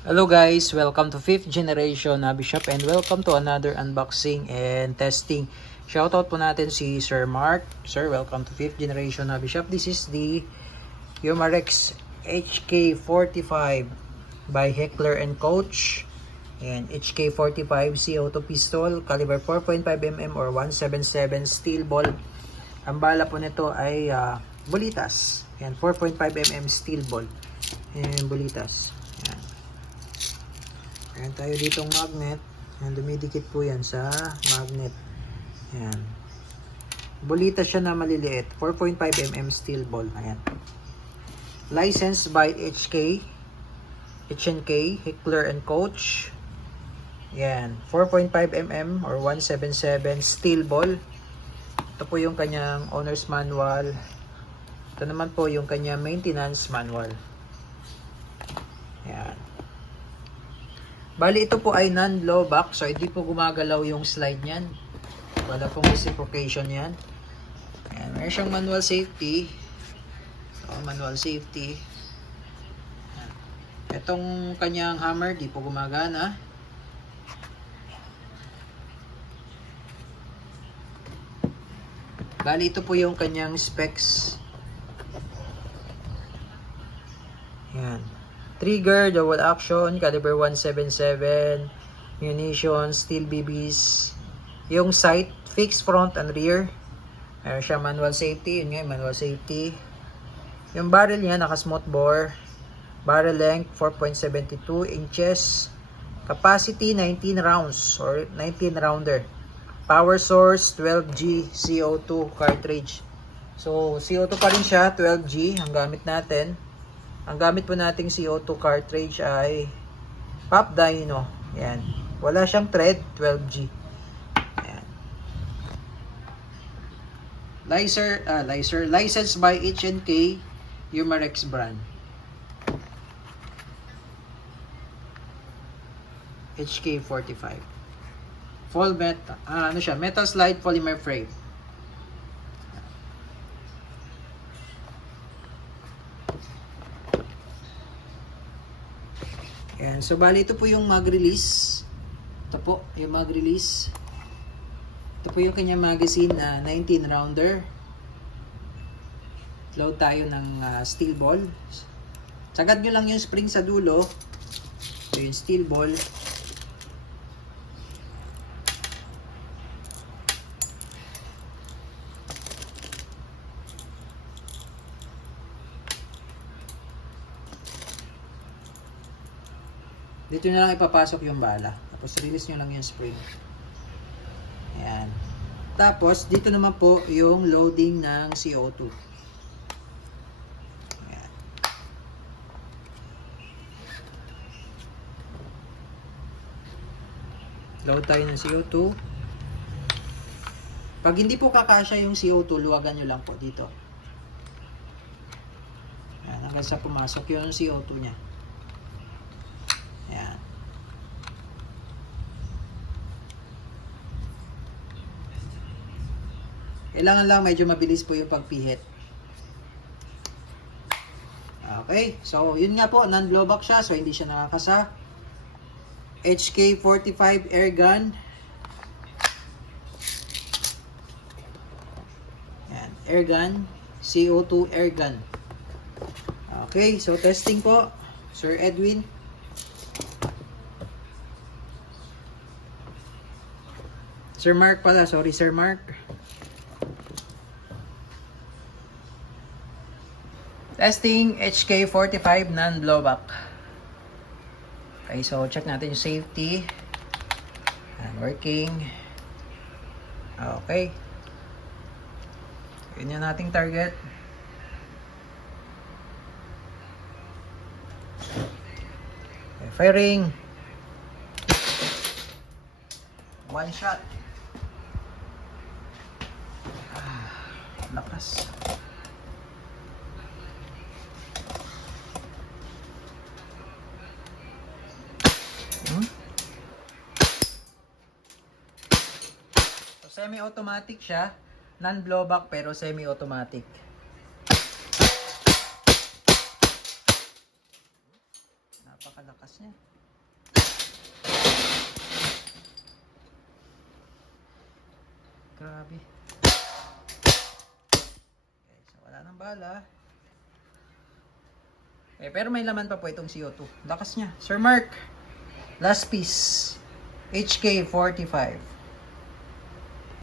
Hello guys, welcome to 5th generation Nabi Shop and welcome to another unboxing and testing. Shoutout po natin si Sir Mark. Sir, welcome to 5th generation Nabi Shop. This is the Umarex HK45 by Heckler & Koch. And HK45 CO2 pistol, caliber 4.5mm or 177 steel ball. Ang bala po nito ay bulitas. Yan, 4.5mm steel ball. And bulitas. Yan. Ayan tayo ditong magnet. Ayan, dumidikit po yan sa magnet. Ayan. Bulita siya na maliliit. 4.5mm steel ball. Ayan. Licensed by HNK, Heckler & Koch. Ayan. 4.5mm or 177 steel ball. Ito po yung kanyang owner's manual. Ito naman po yung kanyang maintenance manual. Ayan. Bali, ito po ay non-blowback. So, hindi po gumagalaw yung slide niyan. Wala pong reciprocation yan. Ayan. Meron siyang manual safety. So, manual safety. Ayan. Itong kanyang hammer, di po gumagana. Bali, ito po yung kanyang specs. Ayan. Trigger, dual action, caliber 177, munition, steel BBs. Yung sight, fixed front and rear. Meron siya manual safety, yun nga, manual safety. Yung barrel niya, naka-smooth bore. Barrel length, 4.72 inches. Capacity, 19 rounds or 19 rounder. Power source, 12G CO2 cartridge. So, CO2 pa rin siya, 12G ang gamit natin. Ang gamit po nating CO2 cartridge ay Pop Dyno. Ayan. Wala siyang thread, 12G. Ayan. Licensed by HNK, Umarex brand. HK45. Full metal, metal slide polymer frame. Ayan. So, bali ito po yung mag-release. Ito po, yung mag-release. Ito po yung kanyang magazine na 19 rounder. Load tayo ng steel ball. Sagad nyo lang yung spring sa dulo. Ito yung steel ball. Dito na lang ipapasok yung bala. Tapos release nyo lang yung spring. Ayan. Tapos dito naman po yung loading ng CO2. Ayan. Load tayo ng CO2. Pag hindi po kakasya yung CO2, luwagan nyo lang po dito. Ayan, hanggang sa pumasok yung CO2 nya. Ayan. Kailangan lang medyo mabilis po yung pagpihit. Okay. So, yun nga po. Non-blowback siya. So, hindi siya nakakasa. HK45 air gun. Ayan. Air gun. CO2 air gun. Okay. So, testing po. Sir Edwin. Sir Mark pala, sorry Sir Mark. Testing HK45 non-blowback. Okay, so check natin yung safety. And working. Okay. Yun yung nating target. Okay, firing. One shot. Lakas. So, semi-automatic siya. Non-blowback pero semi-automatic. Napakalakas niya. Grabe. Okay, so wala nang bala. Okay, pero may laman pa po itong CO2. Lakas niya. Sir Mark, last piece. HK45.